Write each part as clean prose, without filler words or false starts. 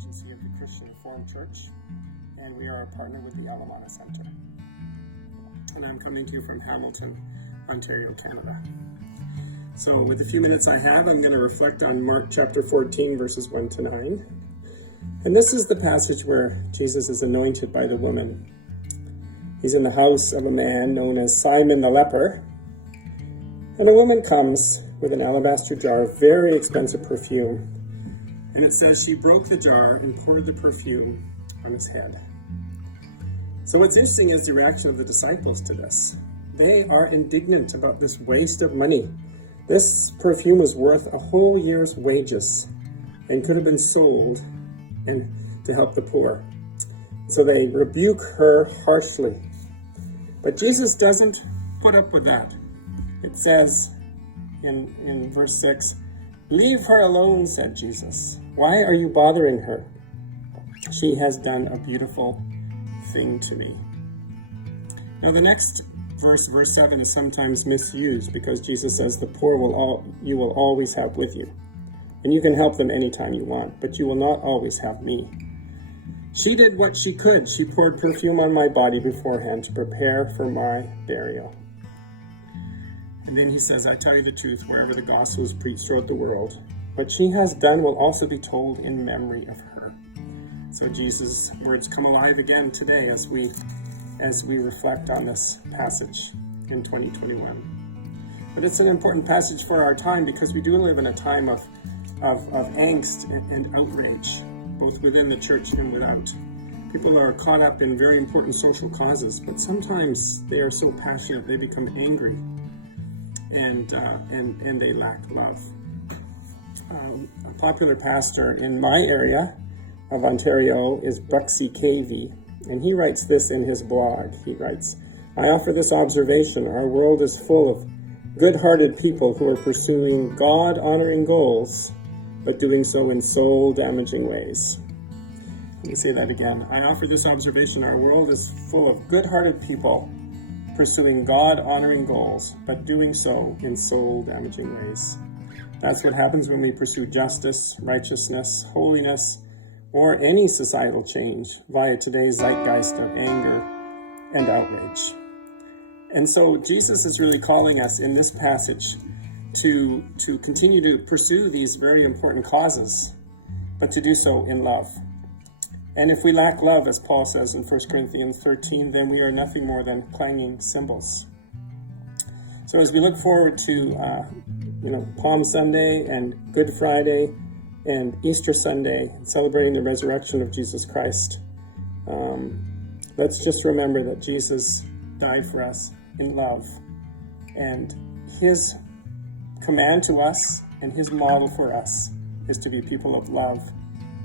agency of the Christian Reformed Church, and we are a partner with the Alamana Center. And I'm coming to you from Hamilton, Ontario, Canada. So with the few minutes I have, I'm going to reflect on Mark chapter 14, verses 1 to 9. And this is the passage where Jesus is anointed by the woman. He's in the house of a man known as Simon the leper. And a woman comes with an alabaster jar of very expensive perfume. And it says she broke the jar and poured the perfume on his head. So what's interesting is the reaction of the disciples to this. They are indignant about this waste of money. This perfume was worth a whole year's wages and could have been sold and to help the poor. So they rebuke her harshly. But Jesus doesn't put up with that. It says in verse 6, "Leave her alone," said Jesus. "Why are you bothering her? She has done a beautiful thing to me." Now the next verse 7, is sometimes misused because Jesus says the poor you will always have with you. And you can help them anytime you want, but you will not always have me. She did what she could. She poured perfume on my body beforehand to prepare for my burial. And then he says, "I tell you the truth, wherever the gospel is preached throughout the world, what she has done will also be told in memory of her." So Jesus' words come alive again today as we reflect on this passage in 2021. But it's an important passage for our time because we do live in a time of angst and outrage, both within the church and without. People are caught up in very important social causes, but sometimes they are so passionate they become angry and they lack love. A popular pastor in my area of Ontario is Buxy Cavey, and he writes this in his blog. He writes, "I offer this observation. Our world is full of good-hearted people who are pursuing God-honoring goals, but doing so in soul-damaging ways." Let me say that again. I offer this observation. Our world is full of good-hearted people pursuing God-honoring goals, but doing so in soul-damaging ways. That's what happens when we pursue justice, righteousness, holiness, or any societal change via today's zeitgeist of anger and outrage. And so Jesus is really calling us in this passage to continue to pursue these very important causes, but to do so in love. And if we lack love, as Paul says in 1 Corinthians 13, then we are nothing more than clanging cymbals. So as we look forward to Palm Sunday and Good Friday and Easter Sunday, celebrating the resurrection of Jesus Christ, let's just remember that Jesus died for us in love. And his command to us and his model for us is to be people of love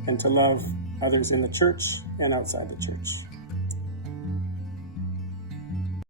and to love others in the church and outside the church.